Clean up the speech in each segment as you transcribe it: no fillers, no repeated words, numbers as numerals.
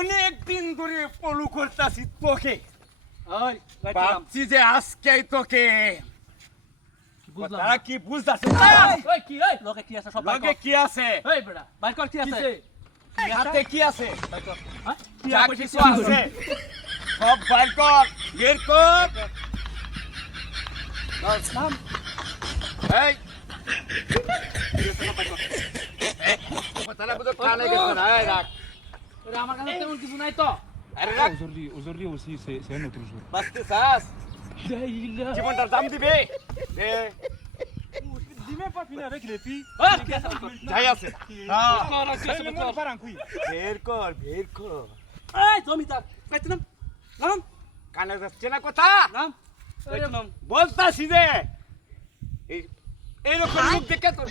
অনেক দিন ধরে ফলো করতেছি তোকে, ভাবছি যে আজকেই তোকে তারা কি বুঝতেছে লগে কি আছে সব লগে কি আছে এই বেটা বাইর কর কি আছে হাতে কি আছে বাইর কর যা কিছু আছে সব বাইর কর, বের কর। নাম এই কথাটা বুঝো কানে গেছে না, এই রাখ। ওরে আমার কাছে তেমন কিছু নাই তো আরে রাখ, Aujourd'hui aussi, c'est un autre jour. বাঁচতে চাস, জীবনটার দাম দিবে দে, Dis-moi pas finir avec les filles. কি আছে বাইর কর যাই আছে কর কি আছে Le বাইর monde কর part en couille. বের কর, বের কর। এই জমিদার বাইতে নাম নাম কানে যাচ্ছে না কথা, নাম বাইতে নাম বলতাছি যে এইরকম মুখ দেখে তোর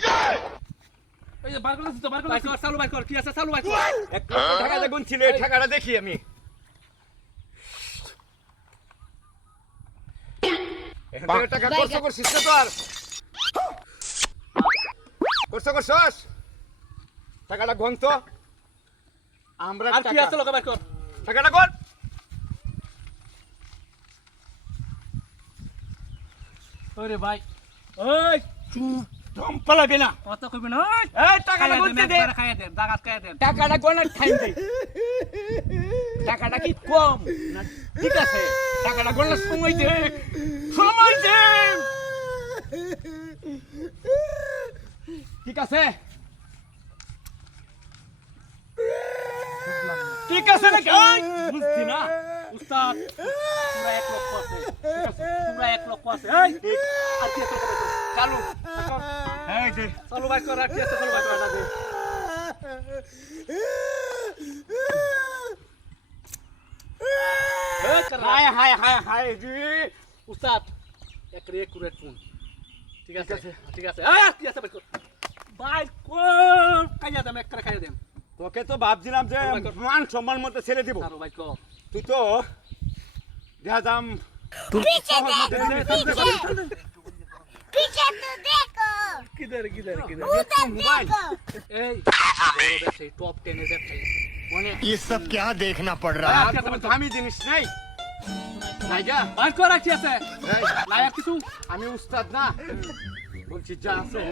এই যে বার করে দিছ তো বার কর চালু বাইর কর কি আছে চালু বাইর কর এক লক্ষ টাকা দেখুন ছিল, এই টাকাটা দেখি আমি। এখান থেকে টাকা খরচ করছিস না তো, আর খরচ করছস টাকাটা গন তো, আমরা আর কি আছে লগে বাইর কর টাকাটা গন। ওরে ভাই এই চুপ, দম পালাবে না। কত কইবে না এই টাকাটা গনতে দে, খাইয়া দেন দাগাত খাইয়া দেন টাকাটা গনার টাইম দে। টাকাটা কি কম না ঠিক আছে, টাকাটা গনার সময় দে, সময় দে। ঠিক আছে, ঠিক আছে নাকি? বুঝছি না উস্তাদ পুরা 1 লক্ষ আছে ঠিক আছে পুরা 1 লক্ষ আছে এই ঠিক, আর কি আছে চালু এই দে, চালু বাইর কর আর কি আছে চালু বাইর কর না দে এই কর হায় হায় হায় হায় রে। উস্তাদ এক রে কুরেট ফোন ঠিক আছে ঠিক আছে এই আর কি আছে বাইর কর বাইর কর খাইয়া দেন এক করে খাইয়া দেন তোকে তো ভাবছিলাম যে মান সম্মান মতো ছেড়ে দিব, চালু বাইর কর তুই তো দেখা যাম पीछे तो देखो কিদার কিদার কিদার उधर মোবাইল देखो এই ব্যবসায়ী টপ 10 এর ব্যবসায়ী মানে ये सब क्या देखना पड़ रहा है? আর কোনো দামি জিনিস নাই জায়গা। বাইর কর আর কি আছে এই, নাই আর কিছু আমি উস্তাদ না, বলছি যা আছে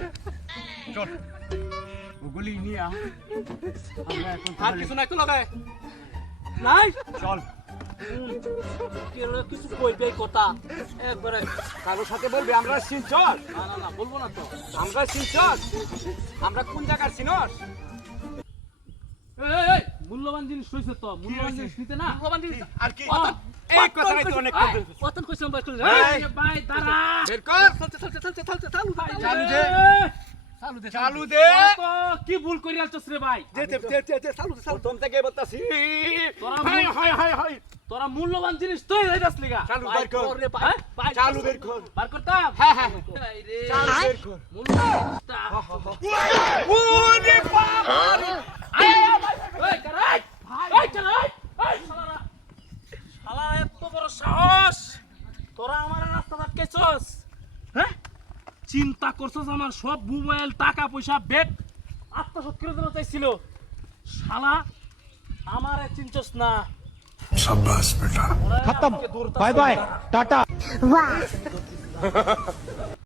চল ওগুলি নিয়ে আমরা এখন আর কিছু নাই তো লাগায় নাই চল। কিছু কইবে কথা একবারে কারোর সাথে বলবি আমরা শিলচর, না না না বলবো না তো আমরা শিলচর, আমরা কোন জায়গার চিনস? এই মূল্যবান জিনিস হইছে তো মূল্যবান জিনিস নিতে না মূল্যবান জিনিস আর কি এই কথাই তো অনেক কতন কইছাম বাইর করে এই, ভাই দাঁড়া বের কর, চলতে চলতে চলতে চলতে চালু ভাই চালু দে। চালু দে চালু দে। তো কি ভুল করি আলছস রে ভাই দে চালু দে, প্রথম থেকে বলতাছি তোরা হায় হায় হায় হায় তোরা মূল্যবান জিনিস তুই হইতাস লিগা চালু বাইর কর। রে ভাই ভাই চালু বের কর। বার করতাম হ্যাঁ হ্যাঁ এই রে চালু বের কর। মূল্যবান জিনিসটা ওরে বাবা রে। এই কারাই এই কারাই এই শালারা শালা এত বড় সাহস তোরা আমার রাস্তা আটকেছস হ্যাঁ চিন্তা করছস আমার সব মোবাইল টাকা পয়সা ব্যাগ আত্মসাৎ করে দেওয়া চাইছিল শালা আমারে চিনছস না खत्म बाय बाय टाटा वाह